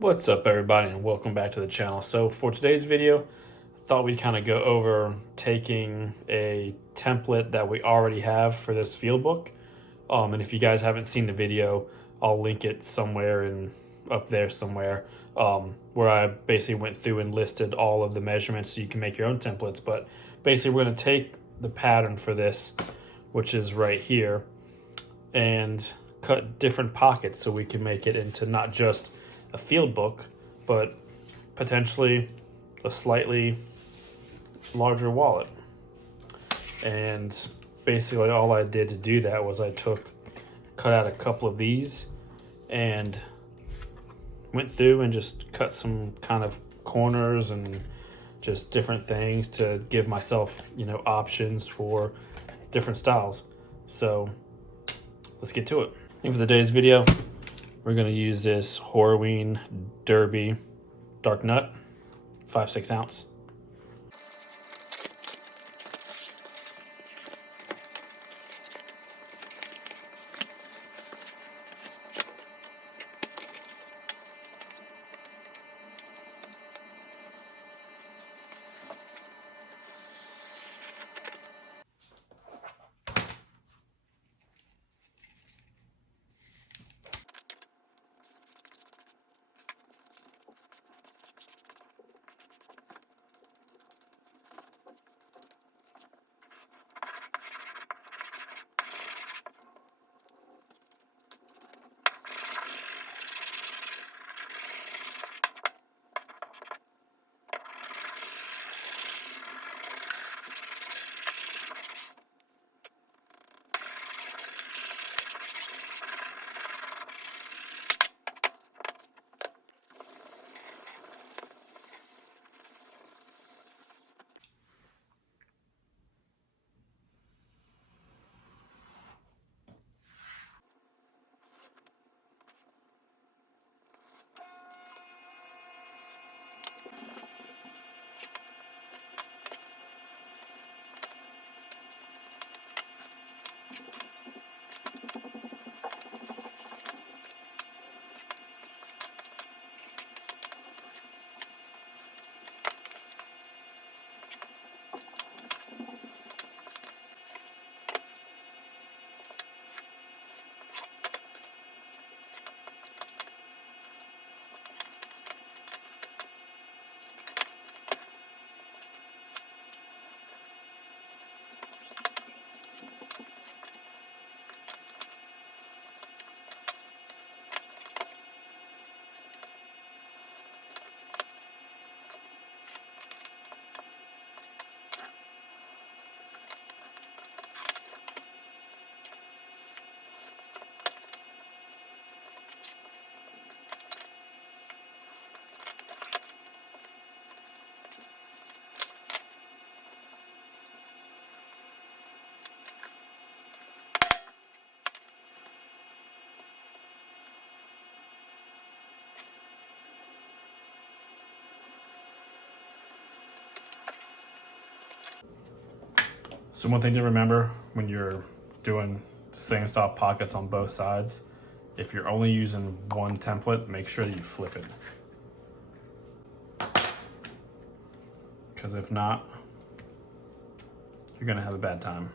What's up, everybody, and welcome back to the channel. So for today's video, I thought we'd kind of go over taking a template that we already have for this field book. And if you guys haven't seen the video, I'll link it somewhere and up there somewhere, where I basically went through and listed all of the measurements so you can make your own templates. But basically, we're going to take the pattern for this, which is right here, and cut different pockets so we can make it into not just a field book, but potentially a slightly larger wallet. And basically all I did to do that was I cut out a couple of these and went through and just cut some kind of corners and just different things to give myself, options for different styles. So let's get to it. And for today's video, we're going to use this Horween Derby Dark Nut, 5/6 ounce. So one thing to remember when you're doing the same style pockets on both sides, if you're only using one template, make sure that you flip it. Because if not, you're gonna have a bad time.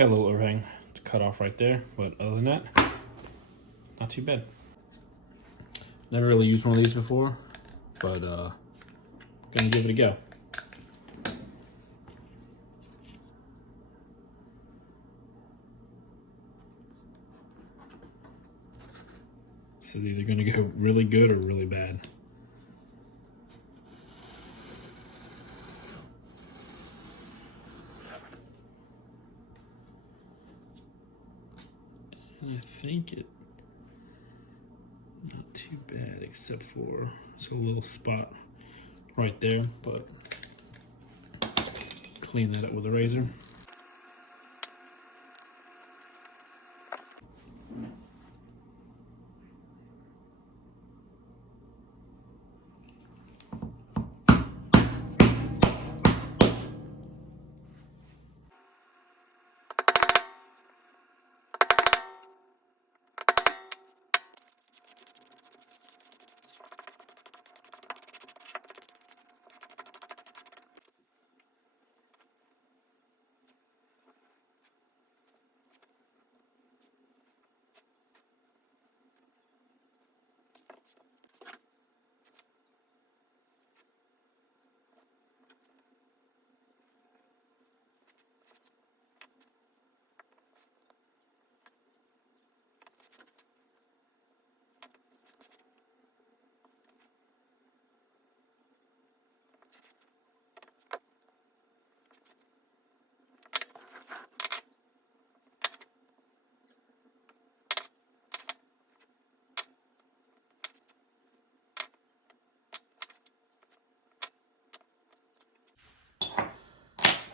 Got a little overhang to cut off right there, but other than that, not too bad. Never really used one of these before, but gonna give it a go. So they're either gonna go really good or really bad. And I think it not too bad, except for it's a little spot right there, but clean that up with a razor.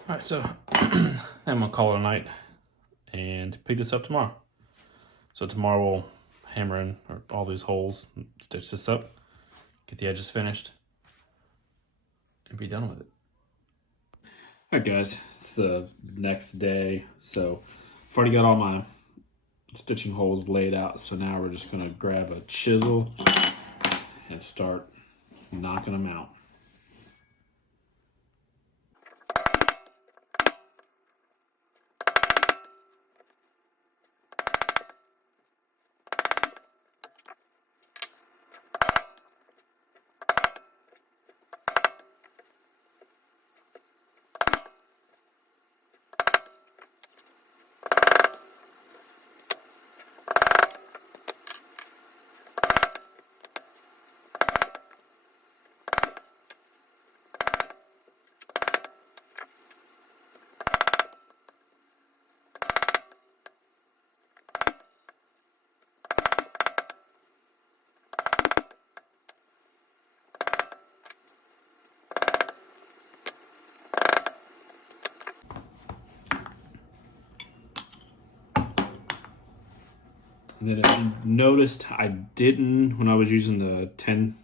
All right, so I'm gonna call it a night and pick this up tomorrow. So tomorrow we'll hammer in all these holes, stitch this up, get the edges finished, and be done with it. All right, guys, it's the next day. So I've already got all my stitching holes laid out. So now we're just gonna grab a chisel and start knocking them out. And then if you noticed, I didn't, when I was using the 10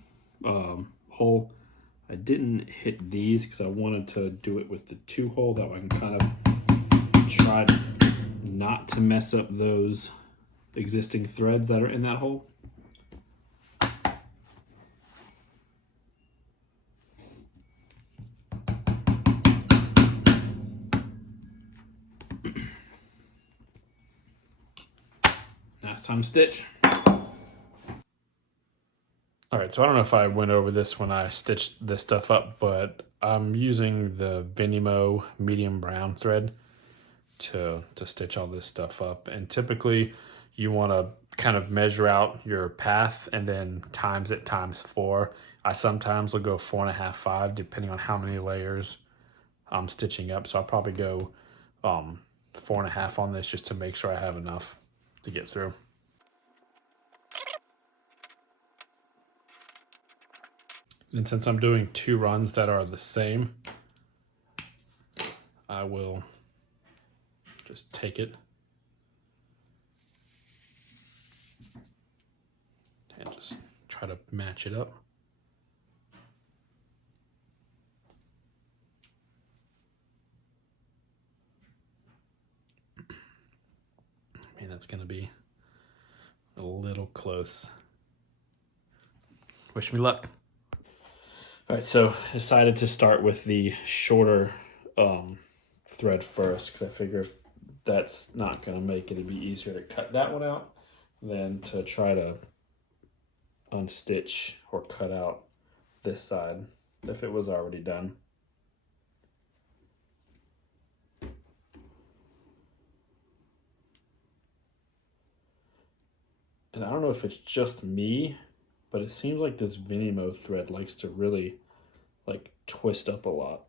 hole, I didn't hit these because I wanted to do it with the 2 hole. That way I can kind of try not to mess up those existing threads that are in that hole. Now it's time to stitch. All right, so I don't know if I went over this when I stitched this stuff up, but I'm using the Venimo medium brown thread to stitch all this stuff up. And typically you want to kind of measure out your path and then times it times 4. I sometimes will go 4.5, 5, depending on how many layers I'm stitching up. So I'll probably go 4.5 on this just to make sure I have enough to get through. And since I'm doing 2 runs that are the same, I will just take it and just try to match it up. I mean, that's gonna be a little close. Wish me luck. All right, so I decided to start with the shorter thread first because I figure if that's not going to make it. It'd be easier to cut that one out than to try to unstitch or cut out this side if it was already done. And I don't know if it's just me, but it seems like this Vinimo thread likes to really like twist up a lot.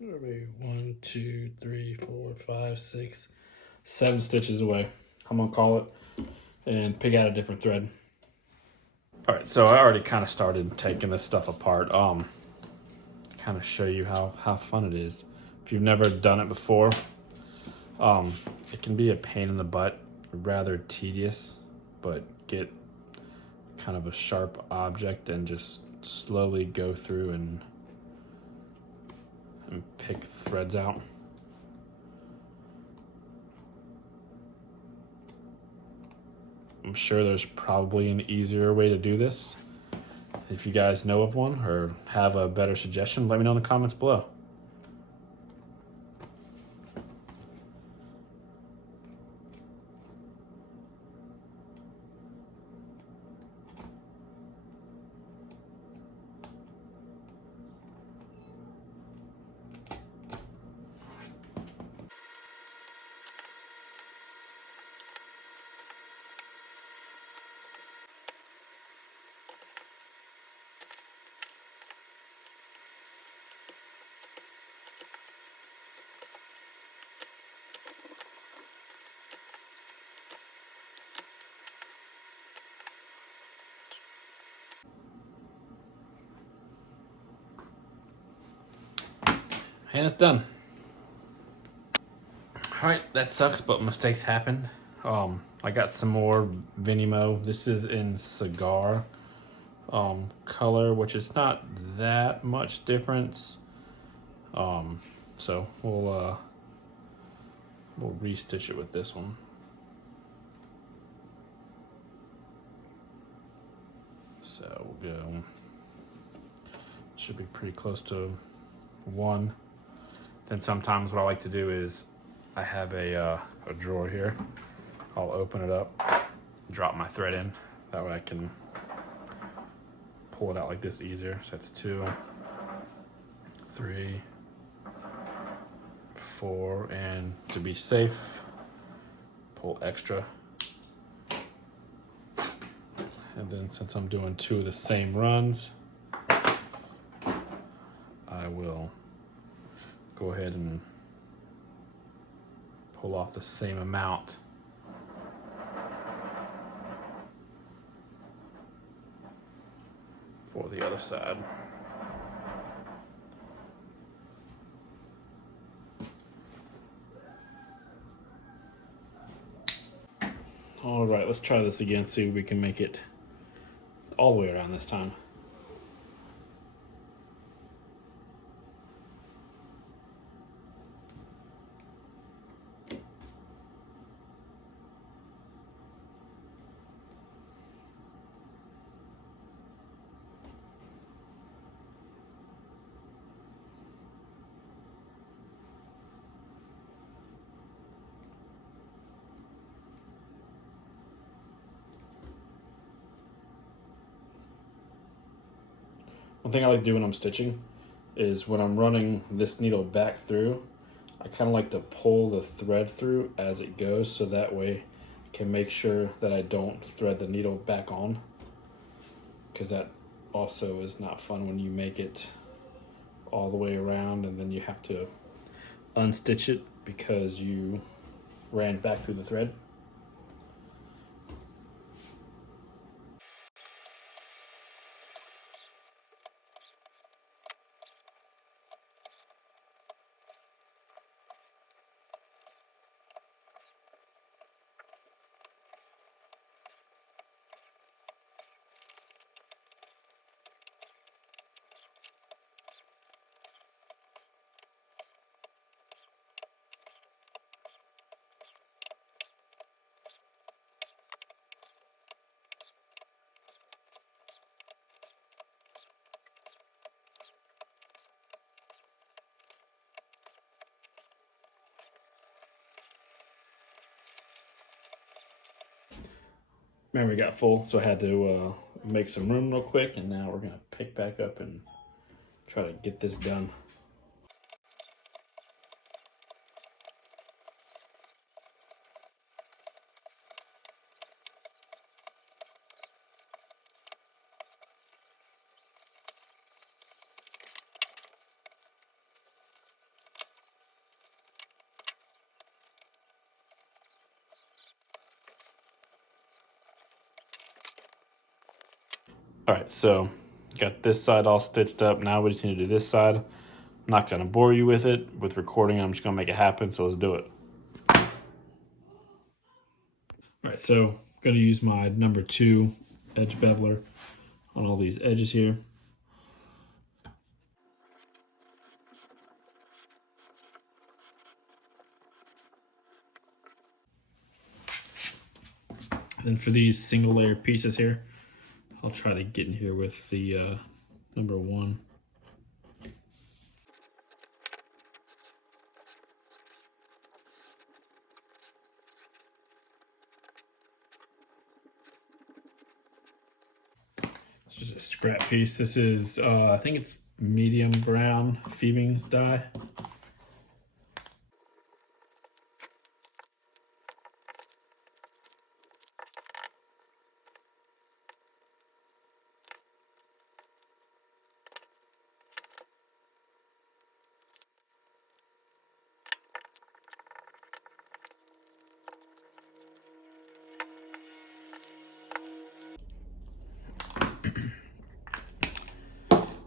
Maybe 1, 2, 3, 4, 5, 6, 7 stitches away. I'm gonna call it and pick out a different thread. All right, so I already kind of started taking this stuff apart. Kind of show you how fun it is. If you've never done it before, it can be a pain in the butt, rather tedious, but get kind of a sharp object and just slowly go through and pick threads out. I'm sure there's probably an easier way to do this. If you guys know of one or have a better suggestion, let me know in the comments below. And it's done. All right, that sucks, but mistakes happen. I got some more Vinimo. This is in cigar color, which is not that much difference. So we'll restitch it with this one. So we'll go. Should be pretty close to 1. Then sometimes what I like to do is I have a drawer here. I'll open it up, drop my thread in. That way I can pull it out like this easier. So that's 2, 3, 4, and to be safe, pull extra. And then since I'm doing 2 of the same runs, I will go ahead and pull off the same amount for the other side. All right, let's try this again, see if we can make it all the way around this time. One thing I like to do when I'm stitching is when I'm running this needle back through, I kind of like to pull the thread through as it goes, so that way I can make sure that I don't thread the needle back on, because that also is not fun when you make it all the way around and then you have to unstitch it because you ran back through the thread. Memory got full, so I had to make some room real quick, and now we're gonna pick back up and try to get this done. All right, so got this side all stitched up. Now we just need to do this side. I'm not gonna bore you with it. With recording, I'm just gonna make it happen, so let's do it. All right, so I'm gonna use my number 2 edge beveler on all these edges here. And then for these single layer pieces here, I'll try to get in here with the number 1. It's just a scrap piece. This is, I think it's medium brown Phoebing's dye.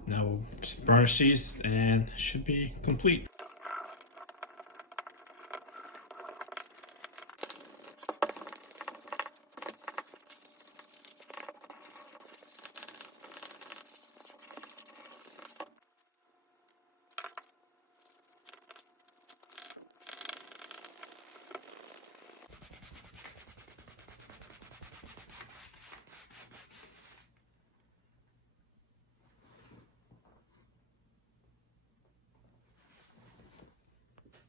Now we'll just burnish these and it should be complete.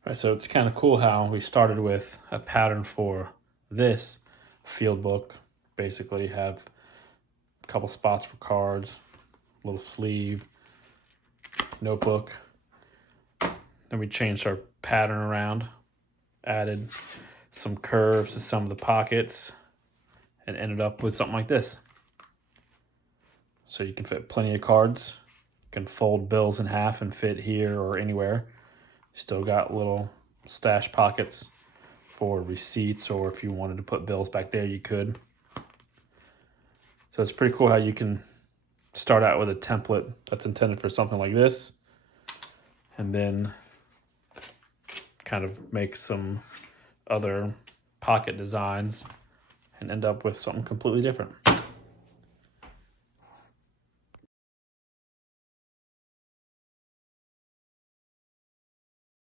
All right, so it's kind of cool how we started with a pattern for this field book. Basically have a couple spots for cards, a little sleeve, notebook. Then we changed our pattern around, added some curves to some of the pockets, and ended up with something like this. So you can fit plenty of cards. You can fold bills in half and fit here or anywhere. Still got little stash pockets for receipts, or if you wanted to put bills back there, you could. So it's pretty cool how you can start out with a template that's intended for something like this, and then kind of make some other pocket designs and end up with something completely different.